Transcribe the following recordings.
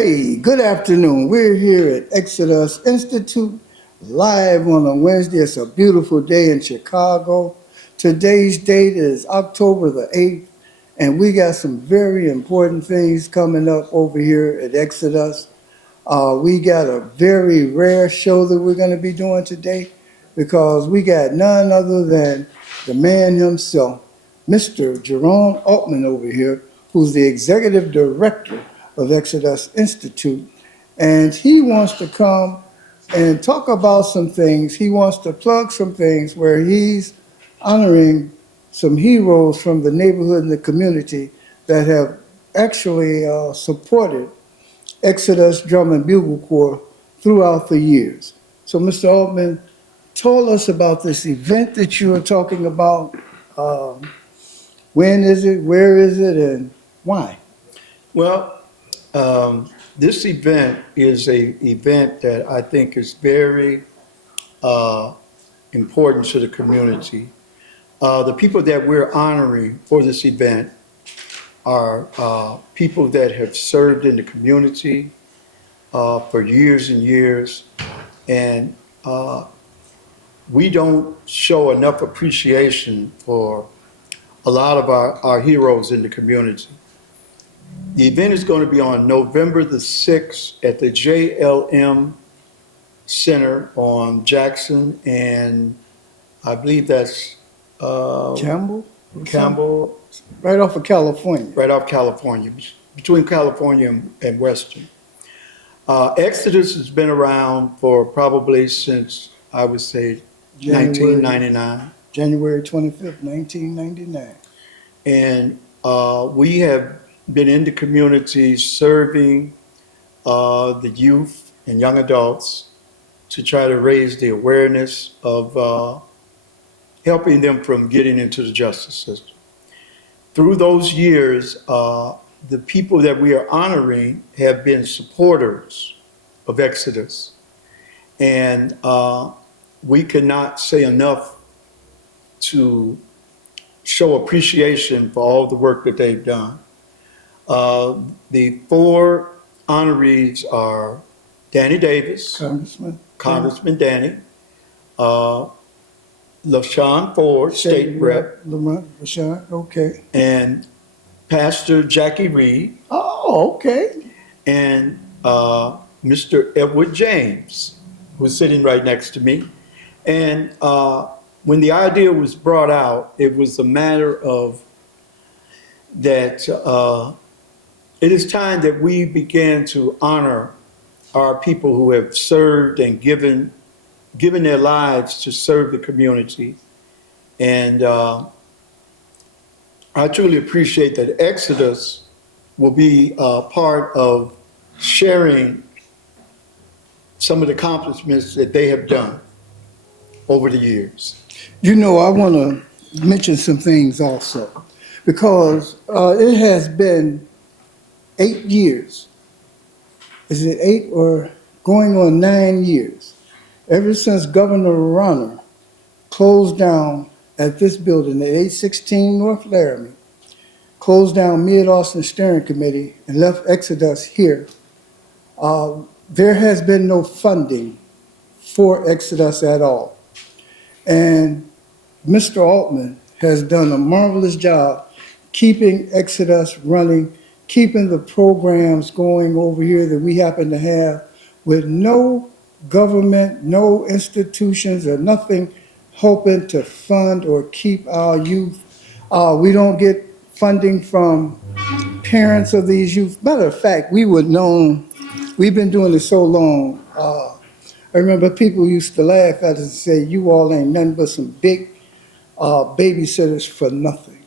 Hey, good afternoon. We're here at Exodus Institute live on a Wednesday. It's a beautiful day in Chicago. Today's date is October the 8th, and we got some very important things coming up over here at Exodus. We got a very rare show that we're going to be doing today because we got none other than the man himself, Mr. Jerome Altman over here, who's the executive director of Exodus Institute. And he wants to come and talk about some things. He wants to plug some things where he's honoring some heroes from the neighborhood and the community that have actually supported Exodus Drum and Bugle Corps throughout the years. So, Mr. Altman, tell us about this event that you are talking about. When is it, where is it, and why? Well, this event is a event that I think is very important to the community. The people that we're honoring for this event are people that have served in the community for years and years, and we don't show enough appreciation for a lot of our heroes in the community. The event is going to be on November the 6th at the JLM Center on Jackson, and I believe that's Campbell? Campbell, Right off of California. right off California, between California and Western. Exodus has been around for probably since, I would say, 1999. January 25th, 1999. And we have been in the community serving the youth and young adults to try to raise the awareness of helping them from getting into the justice system. Through those years, the people that we are honoring have been supporters of Exodus. And we cannot say enough to show appreciation for all the work that they've done. The four honorees are Danny Davis, Congressman Danny, LaShawn Ford, State Rep, LaShawn, okay. and Pastor Jackie Reed, Oh, okay. and Mr. Edward James, who's sitting right next to me. And when the idea was brought out, it was a matter of that it is time that we began to honor our people who have served and given their lives to serve the community. And I truly appreciate that Exodus will be part of sharing some of the accomplishments that they have done over the years. You know, I want to mention some things also, because it has been 8 years. Is it 8 or going on 9 years? Ever since Governor Rauner closed down at this building at 816 North Laramie, closed down Mid-Austin Steering Committee and left Exodus here, there has been no funding for Exodus at all. And Mr. Altman has done a marvelous job keeping Exodus running, keeping the programs going over here that we happen to have with no government, no institutions or nothing helping to fund or keep our youth. We don't get funding from parents of these youth. Matter of fact, we've been doing it so long. I remember people used to laugh at us and say, you all ain't nothing but some big babysitters for nothing.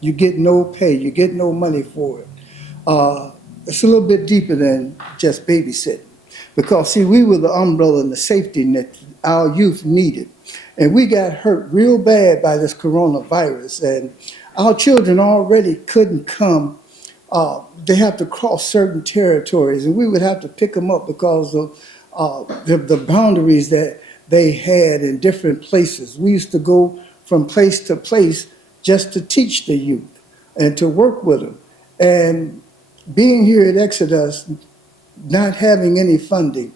You get no pay, you get no money for it. It's a little bit deeper than just babysitting. Because, see, we were the umbrella and the safety net our youth needed. And we got hurt real bad by this coronavirus. And our children already couldn't come. They have to cross certain territories. And we would have to pick them up because of the boundaries that they had in different places. We used to go from place to place just to teach the youth and to work with them. And being here at Exodus, not having any funding.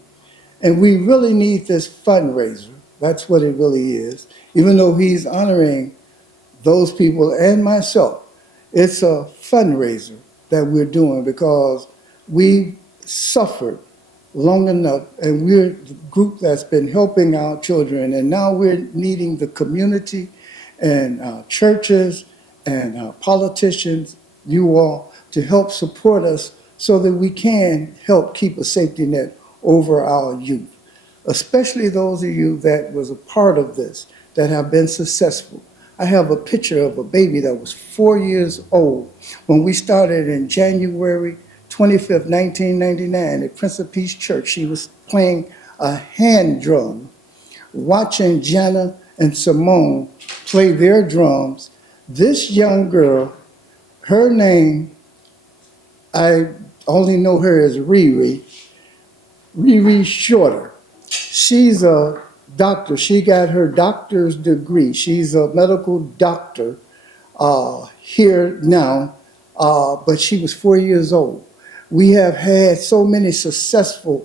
And we really need this fundraiser. That's what it really is. Even though he's honoring those people and myself, it's a fundraiser that we're doing because we suffered long enough, and we're the group that's been helping our children, and now we're needing the community and churches and politicians, you all, to help support us so that we can help keep a safety net over our youth, especially those of you that was a part of this, that have been successful. I have a picture of a baby that was 4 years old when we started in January 25th, 1999 at Prince of Peace Church. She was playing a hand drum, watching Jana and Simone play their drums. This young girl, her name, I only know her as Riri Shorter. She's a doctor. She got her doctor's degree. She's a medical doctor here now, but she was 4 years old. We have had so many successful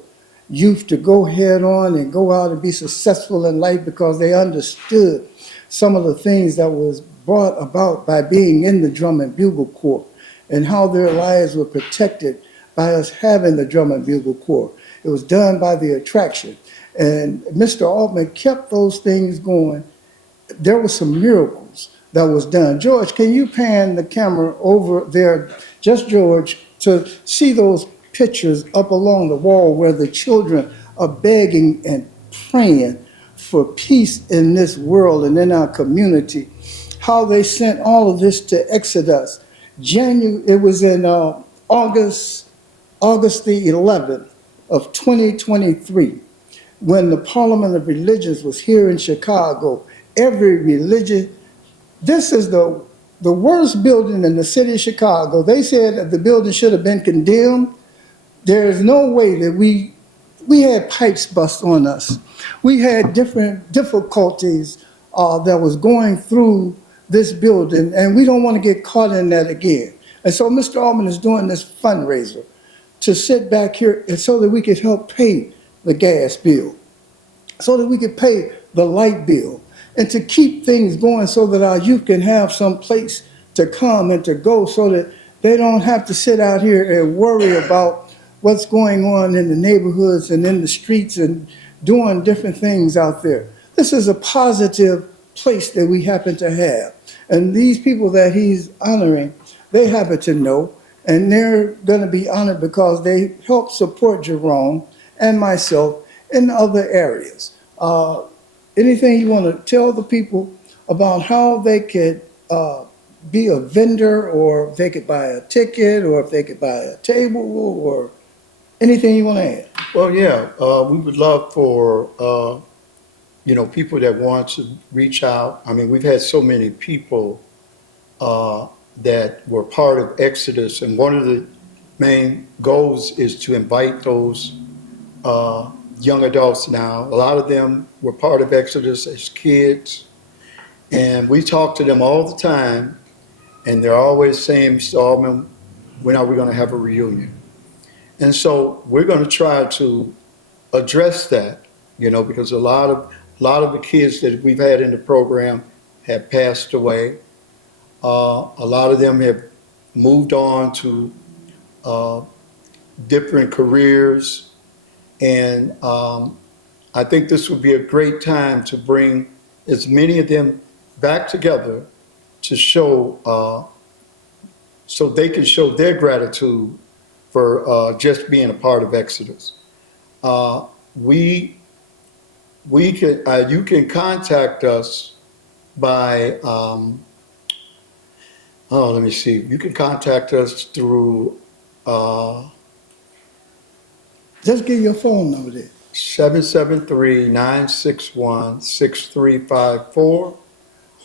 youth to go head on and go out and be successful in life because they understood some of the things that was brought about by being in the drum and bugle corps and how their lives were protected by us having the drum and bugle corps. It was done by the attraction. And Mr. Altman kept those things going. There were some miracles that was done. George, can you pan the camera over there, just George, to see those pictures up along the wall where the children are begging and praying for peace in this world and in our community. How they sent all of this to Exodus. It was in August the 11th of 2023, when the Parliament of Religions was here in Chicago. Every religion, this is the worst building in the city of Chicago. They said that the building should have been condemned. There is no way that we had pipes bust on us. We had different difficulties that was going through this building, and we don't want to get caught in that again. And so Mr. Altman is doing this fundraiser to sit back here and so that we could help pay the gas bill, so that we could pay the light bill, and to keep things going so that our youth can have some place to come and to go so that they don't have to sit out here and worry about what's going on in the neighborhoods and in the streets and doing different things out there. This is a positive place that we happen to have. And these people that he's honoring, they happen to know, and they're going to be honored because they help support Jerome and myself in other areas. Anything you want to tell the people about how they could be a vendor, or if they could buy a ticket, or if they could buy a table, or anything you want to add? Well, yeah, we would love for, people that want to reach out. I mean, we've had so many people that were part of Exodus, and one of the main goals is to invite those young adults now. A lot of them were part of Exodus as kids, and we talk to them all the time, and they're always saying, Mr. Altman, when are we going to have a reunion? And so we're going to try to address that, because a lot of the kids that we've had in the program have passed away. A lot of them have moved on to different careers, and I think this would be a great time to bring as many of them back together to show, so they can show their gratitude for just being a part of Exodus. You can contact us by, let me see. You can contact us through Just give your phone number there. 773-961-6354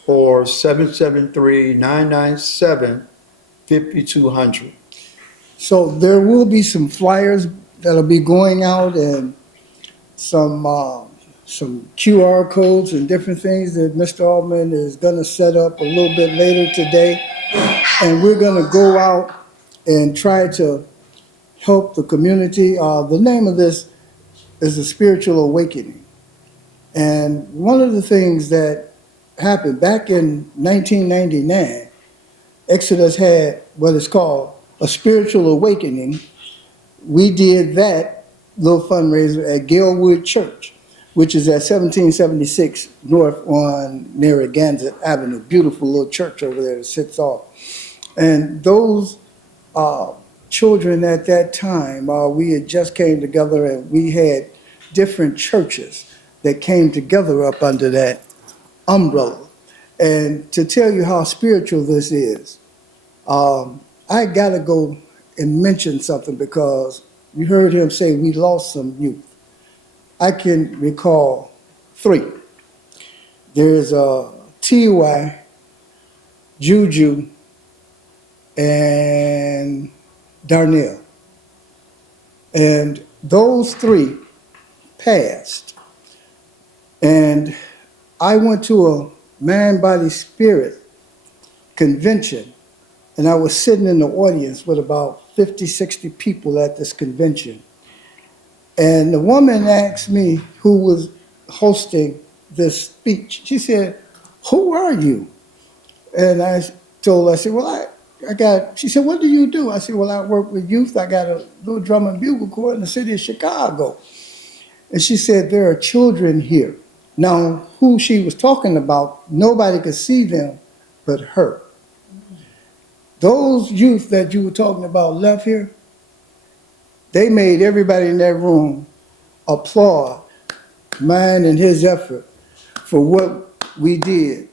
or 773-997-5200. So there will be some flyers that'll be going out, and some QR codes and different things that Mr. Altman is going to set up a little bit later today. And we're going to go out and try to help the community. The name of this is a spiritual awakening. And one of the things that happened back in 1999, Exodus had what is called a spiritual awakening. We did that little fundraiser at Galewood Church, which is at 1776 North on Narragansett Avenue. Beautiful little church over there that sits off. And those uh, children at that time, we had just came together and we had different churches that came together up under that umbrella. And to tell you how spiritual this is, I got to go and mention something because you heard him say we lost some youth. I can recall three. There's T.Y., Juju, and Darnell. And those three passed. And I went to a mind, body, spirit convention, and I was sitting in the audience with about 50, 60 people at this convention. And the woman asked me, who was hosting this speech, she said, "Who are you?" And I told her, I said, "Well, I got," she said, "What do you do?" I said, "Well, I work with youth. I got a little drum and bugle corps in the city of Chicago." And she said, "There are children here." Now, who she was talking about, nobody could see them but her. Those youth that you were talking about left here, they made everybody in that room applaud mine and his effort for what we did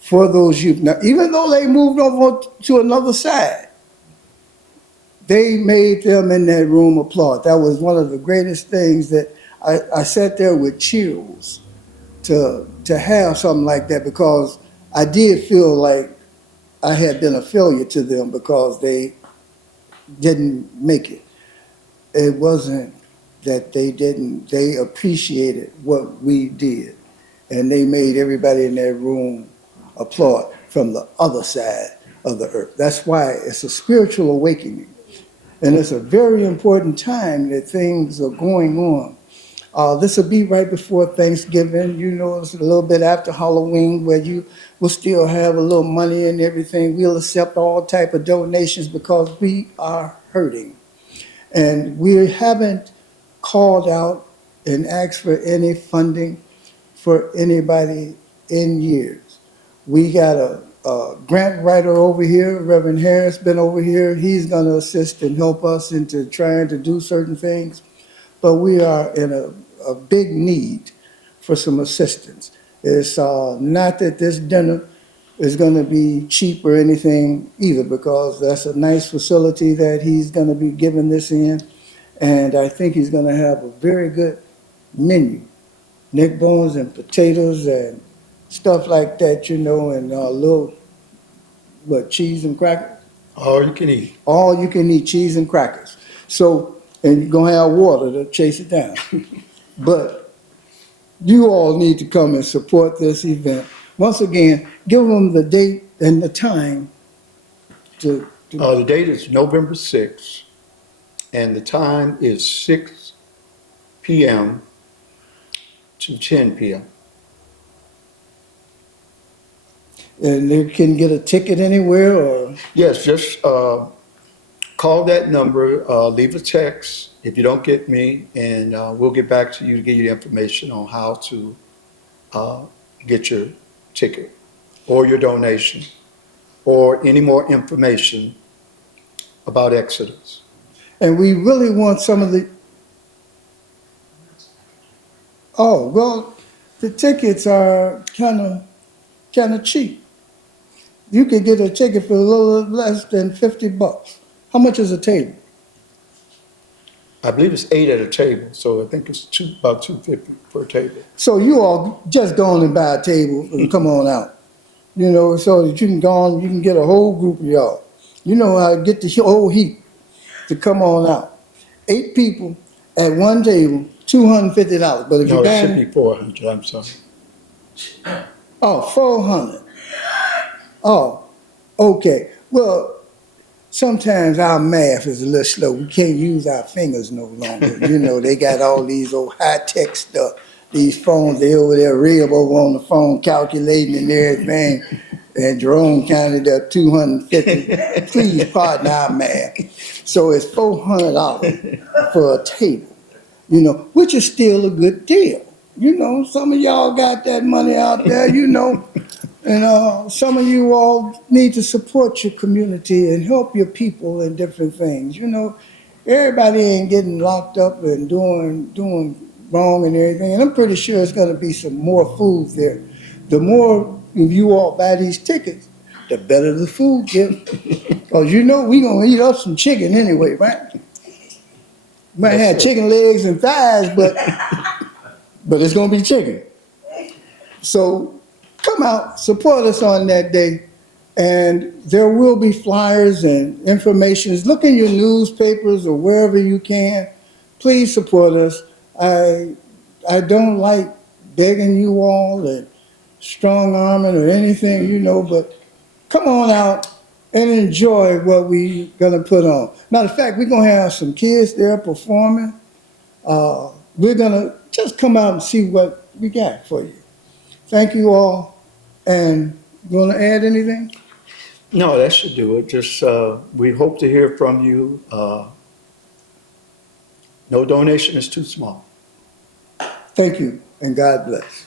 for those youth. Now, even though they moved over to another side, they made them in that room applaud. That was one of the greatest things that I sat there with chills to have something like that, because I did feel like I had been a failure to them because they didn't make it. It wasn't that they didn't, they appreciated what we did. And they made everybody in that room applaud from the other side of the earth. That's why it's a spiritual awakening. And it's a very important time that things are going on. This will be right before Thanksgiving. You know, it's a little bit after Halloween, where you will still have a little money and everything. We'll accept all type of donations because we are hurting. And we haven't called out and asked for any funding for anybody in years. We got a grant writer over here, Reverend Harris been over here. He's going to assist and help us into trying to do certain things. But we are in a big need for some assistance. It's not that this dinner is going to be cheap or anything either, because that's a nice facility that he's going to be giving this in. And I think he's going to have a very good menu. Neck bones and potatoes and stuff like that, you know, and a little, cheese and crackers? All you can eat. All you can eat, cheese and crackers. So, and you're going to have water to chase it down. But you all need to come and support this event. Once again, give them the date and the time to The date is November 6th, and the time is 6 p.m. to 10 p.m. and they can get a ticket anywhere, or Yes, just call that number, leave a text if you don't get me, and we'll get back to you to give you the information on how to get your ticket or your donation or any more information about Exodus. and we really want some of the, oh, well, the tickets are kind of cheap. You could get a ticket for a little less than $50. How much is a table? I believe it's 8 at a table, so I think it's about $2.50 per table. So you all just go on and buy a table and come on out. You know, so that you can go on, you can get a whole group of y'all. You know how to get the whole heap to come on out. 8 people at one table, $250. But if No, you it should buy, be 400, I'm sorry. oh, 400. Oh, okay. Well, sometimes our math is a little slow. We can't use our fingers no longer. You know, they got all these old high-tech stuff. These phones, they over there rib over on the phone calculating and everything. And Jerome counted up 250. Please pardon our math. So it's $400 for a table, you know, which is still a good deal. You know, some of y'all got that money out there, you know, and some of you all need to support your community and help your people in different things. You know, everybody ain't getting locked up and doing wrong and everything. And I'm pretty sure it's going to be some more food there. The more you all buy these tickets, the better the food gets. Because you know we going to eat up some chicken anyway, right? Might have chicken legs and thighs, but it's going to be chicken. So come out, support us on that day, and there will be flyers and information. Look in your newspapers or wherever you can. Please support us. I don't like begging you all and strong arming or anything, you know, but come on out and enjoy what we gonna put on. Matter of fact, we're gonna have some kids there performing. We're gonna just come out and see what we got for you. Thank you all. And you want to add anything? No, that should do it. Just, we hope to hear from you. No donation is too small. Thank you, and God bless.